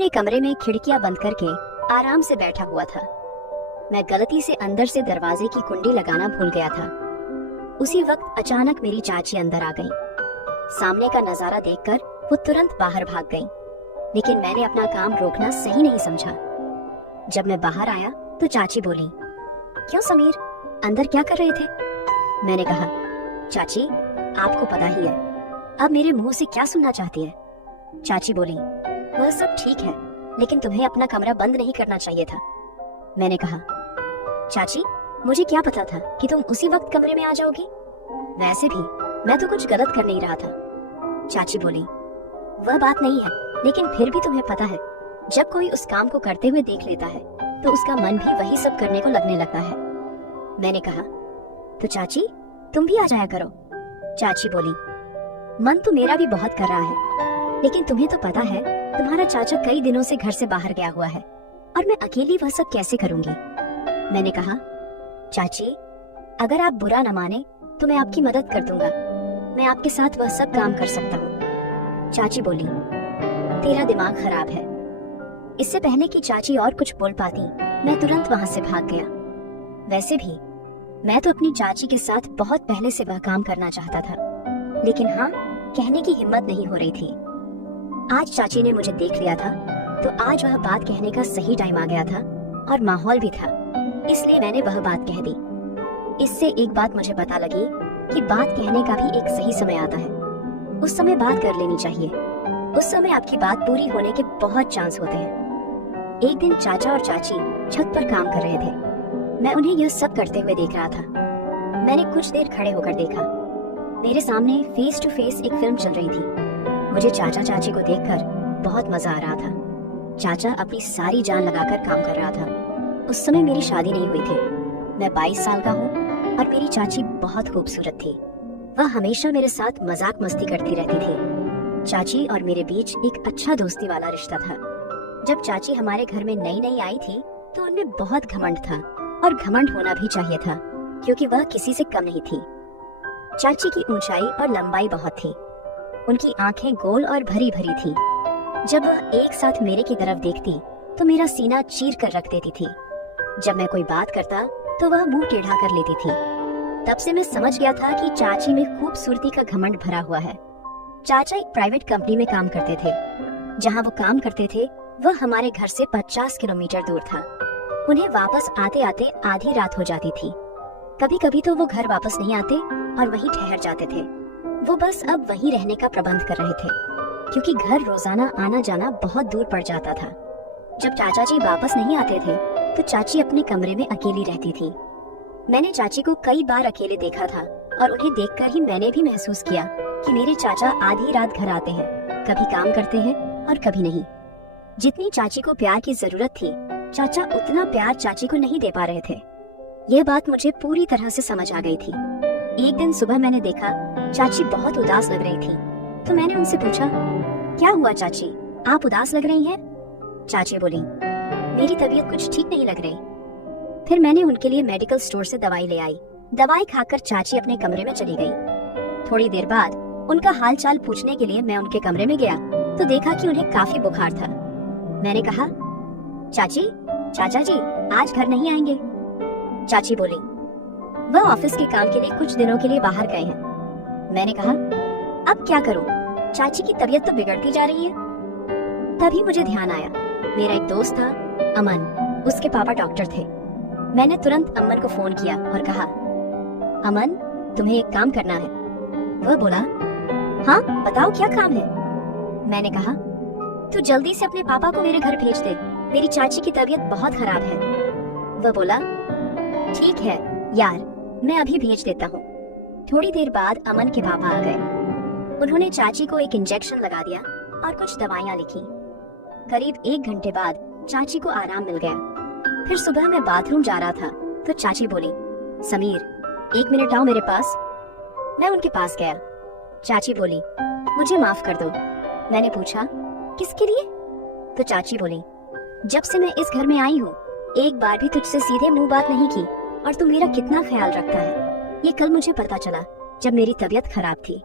अपने कमरे में खिड़कियां बंद करके आराम से बैठा हुआ था। मैं गलती से अंदर से दरवाजे की कुंडी लगाना भूल गया था। उसी वक्त अचानक मेरी चाची अंदर आ गई। सामने का नजारा देखकर वो तुरंत बाहर भाग गई, लेकिन मैंने अपना काम रोकना सही नहीं समझा। जब मैं बाहर आया तो चाची बोली, क्यों समीर, अंदर क्या कर रहे थे? मैंने कहा, चाची आपको पता ही है, अब मेरे मुंह से क्या सुनना चाहती है? चाची बोली, वह सब ठीक है, लेकिन तुम्हें अपना कमरा बंद नहीं करना चाहिए था। मैंने कहा, चाची मुझे क्या पता था कि तुम उसी वक्त कमरे में आ जाओगी? वैसे भी मैं तो कुछ गलत कर नहीं रहा था। चाची बोली, वह बात नहीं है, लेकिन फिर भी तुम्हें पता है, जब कोई उस काम को करते हुए देख लेता है तो उसका मन भी वही सब करने को लगने लगता है। मैंने कहा, तो चाची तुम भी आ जाया करो। चाची बोली, मन तो मेरा भी बहुत कर रहा है, लेकिन तुम्हें तो पता है तुम्हारा चाचा कई दिनों से घर से बाहर गया हुआ है और मैं अकेली वह सब कैसे करूंगी? मैंने कहा, चाची अगर आप बुरा न माने तो मैं आपकी मदद कर दूंगा, मैं आपके साथ वह सब काम कर सकता हूँ। चाची बोली, तेरा दिमाग खराब है। इससे पहले कि चाची और कुछ बोल पाती, मैं तुरंत वहां से भाग गया। वैसे भी मैं तो अपनी चाची के साथ बहुत पहले से वह काम करना चाहता था, लेकिन हाँ, कहने की हिम्मत नहीं हो रही थी। आज चाची ने मुझे देख लिया था, तो आज वह बात कहने का सही टाइम आ गया था और माहौल भी था, इसलिए मैंने वह बात कह दी। इससे एक बात मुझे पता लगी कि बात कहने का भी एक सही समय आता है। उस समय बात कर लेनी चाहिए। उस समय आपकी बात पूरी होने के बहुत चांस होते हैं। एक दिन चाचा और चाची छत पर काम कर रहे थे। मैं उन्हें यह सब करते हुए देख रहा था। मैंने कुछ देर खड़े होकर देखा। मेरे सामने फेस टू फेस एक फिल्म चल रही थी। मुझे चाचा चाची को देखकर बहुत मजा आ रहा था। चाचा अपनी सारी जान लगाकर काम कर रहा था। उस समय मेरी शादी नहीं हुई थी। मैं 22 साल का हूँ और मेरी चाची बहुत खूबसूरत थी। वह हमेशा मेरे साथ मजाक मस्ती करती रहती थी। चाची और मेरे बीच एक अच्छा दोस्ती वाला रिश्ता था। जब चाची हमारे घर में नई नई आई थी तो उनमें बहुत घमंड था, और घमंड होना भी चाहिए था क्योंकि वह किसी से कम नहीं थी। चाची की ऊंचाई और लंबाई बहुत थी। उनकी आंखें गोल और भरी भरी थी। जब वह एक साथ मेरे की तरफ देखती तो मेरा सीना चीर कर रख देती थी। जब मैं कोई बात करता तो वह मुंह टेढ़ा कर लेती थी। तब से मैं समझ गया था कि चाची में खूबसूरती का घमंड भरा हुआ है। चाचा एक प्राइवेट कंपनी में काम करते थे। जहां वो काम करते थे वह हमारे घर से 50 किलोमीटर दूर था। उन्हें वापस आते आते आधी रात हो जाती थी। कभी कभी तो वो घर वापस नहीं आते और वहीं ठहर जाते थे। वो बस अब वहीं रहने का प्रबंध कर रहे थे क्योंकि घर रोजाना आना जाना बहुत दूर पड़ जाता था। जब चाचा जी वापस नहीं आते थे तो चाची अपने कमरे में अकेली रहती थी। मैंने चाची को कई बार अकेले देखा था और उन्हें देखकर ही मैंने भी महसूस किया कि मेरे चाचा आधी रात घर आते हैं, कभी काम करते हैं और कभी नहीं। जितनी चाची को प्यार की जरूरत थी, चाचा उतना प्यार चाची को नहीं दे पा रहे थे। यह बात मुझे पूरी तरह से समझ आ गई थी। एक दिन सुबह मैंने देखा चाची बहुत उदास लग रही थी, तो मैंने उनसे पूछा, क्या हुआ चाची, आप उदास लग रही हैं? चाची बोली, मेरी तबीयत कुछ ठीक नहीं लग रही। फिर मैंने उनके लिए मेडिकल स्टोर से दवाई ले आई। दवाई खाकर चाची अपने कमरे में चली गई। थोड़ी देर बाद उनका हाल चाल पूछने के लिए मैं उनके कमरे में गया तो देखा कि उन्हें काफी बुखार था। मैंने कहा, चाची, चाचा जी आज घर नहीं आएंगे? चाची बोली, वह ऑफिस के काम के लिए कुछ दिनों के लिए बाहर गए हैं। मैंने कहा, अब क्या करूं? चाची की तबीयत तो बिगड़ती जा रही है। तभी मुझे ध्यान आया, मेरा एक दोस्त था अमन, उसके पापा डॉक्टर थे। मैंने तुरंत अमन को फोन किया और कहा, अमन तुम्हें एक काम करना है। वह बोला, हाँ बताओ क्या काम है? मैंने कहा, तू जल्दी से अपने पापा को मेरे घर भेज दे, मेरी चाची की तबीयत बहुत खराब है। वह बोला, ठीक है यार, मैं अभी भेज देता हूँ। थोड़ी देर बाद अमन के पापा आ गए। उन्होंने चाची को एक इंजेक्शन लगा दिया और कुछ दवाइयाँ लिखी। करीब 1 घंटे बाद चाची को आराम मिल गया। फिर सुबह मैं बाथरूम जा रहा था तो चाची बोली, समीर 1 मिनट आओ मेरे पास। मैं उनके पास गया। चाची बोली, मुझे माफ कर दो। मैंने पूछा, किसके लिए? तो चाची बोली, जब से मैं इस घर में आई हूँ एक बार भी तुझसे सीधे मुंह बात नहीं की और तू मेरा कितना ख्याल रखता है, ये कल मुझे पता चला जब मेरी तबीयत खराब थी।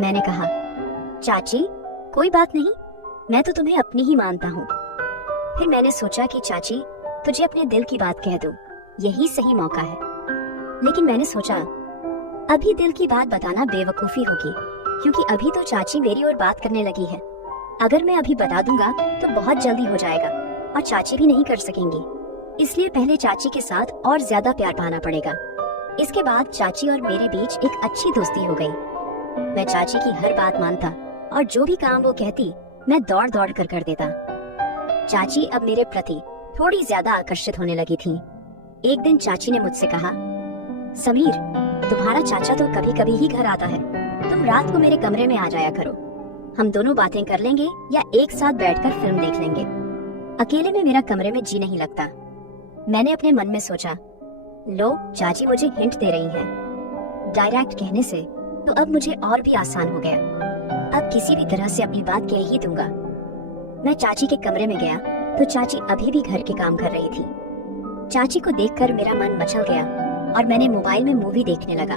मैंने कहा, चाची कोई बात नहीं, मैं तो तुम्हें अपनी ही मानता हूँ। फिर मैंने सोचा कि चाची, तुझे अपने दिल की बात कह दूं, यही सही मौका है। लेकिन मैंने सोचा अभी दिल की बात बताना बेवकूफी होगी, क्योंकि अभी तो चाची मेरी ओर बात करने लगी है। अगर मैं अभी बता दूंगा तो बहुत जल्दी हो जाएगा और चाची भी नहीं कर सकेंगी। इसलिए पहले चाची के साथ और ज्यादा प्यार पाना पड़ेगा। इसके बाद चाची और मेरे बीच एक अच्छी दोस्ती हो गई। मैं चाची की हर बात मानता और जो भी काम वो कहती मैं दौड़ दौड़ कर देता। चाची अब मेरे प्रति थोड़ी ज्यादा आकर्षित होने लगी थी। एक दिन चाची ने मुझसे कहा, समीर, तुम्हारा चाचा तो कभी कभी ही घर आता है, तुम रात को मेरे कमरे में आ जाया करो। हम दोनों बातें कर लेंगे या एक साथ बैठकर फिल्म देख लेंगे। अकेले में मेरा कमरे में जी नहीं लगता। मैंने अपने मन में सोचा, लो, चाची मुझे हिंट दे रही हैं। डायरेक्ट कहने से तो अब मुझे और भी आसान हो गया। अब किसी भी तरह से अपनी बात कह ही दूंगा। मैं चाची के कमरे में गया तो चाची अभी भी घर के काम कर रही थी। चाची को देखकर मेरा मन मचल गया और मैंने मोबाइल में मूवी देखने लगा।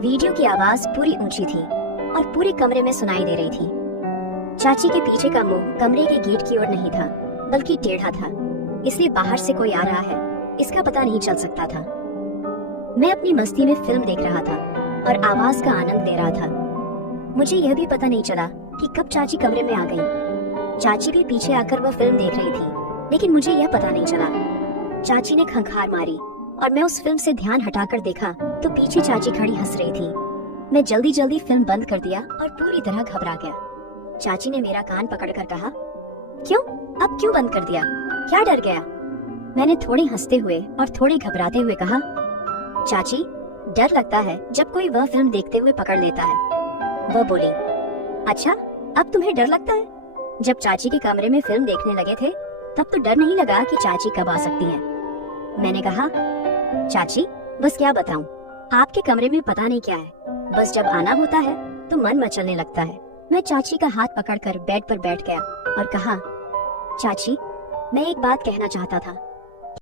वीडियो की आवाज पूरी ऊंची थी और पूरे कमरे में सुनाई दे रही थी। चाची के पीछे का मुंह कमरे के गेट की ओर नहीं था, बल्कि टेढ़ा था, इसलिए बाहर से कोई आ रहा है इसका पता नहीं चल सकता था। मैं अपनी मस्ती में फिल्म देख रहा था और आवाज का आनंद ले रहा था। मुझे यह भी पता नहीं चला कि कब चाची कमरे में आ गई। चाची भी पीछे आकर वह फिल्म देख रही थी, लेकिन मुझे यह पता नहीं चला। चाची ने खंखार मारी और मैं उस फिल्म से ध्यान हटाकर देखा तो पीछे चाची खड़ी हंस रही थी। मैं जल्दी जल्दी फिल्म बंद कर दिया और पूरी तरह घबरा गया। चाची ने मेरा कान पकड़कर कहा, क्यों, अब क्यों बंद कर दिया, क्या डर गया? मैंने थोड़े हंसते हुए और थोड़े घबराते हुए कहा, चाची, डर लगता है जब कोई वह फिल्म देखते हुए पकड़ लेता है। वह बोली, अच्छा, अब तुम्हें डर लगता है? जब चाची के कमरे में फिल्म देखने लगे थे तब तो डर नहीं लगा कि चाची कब आ सकती है। मैंने कहा, चाची, बस क्या बताऊं, आपके कमरे में पता नहीं क्या है, बस जब आना होता है तो मन मचलने लगता है। मैं चाची का हाथ पकड़कर बेड पर बैठ गया और कहा, चाची, मैं एक बात कहना चाहता था।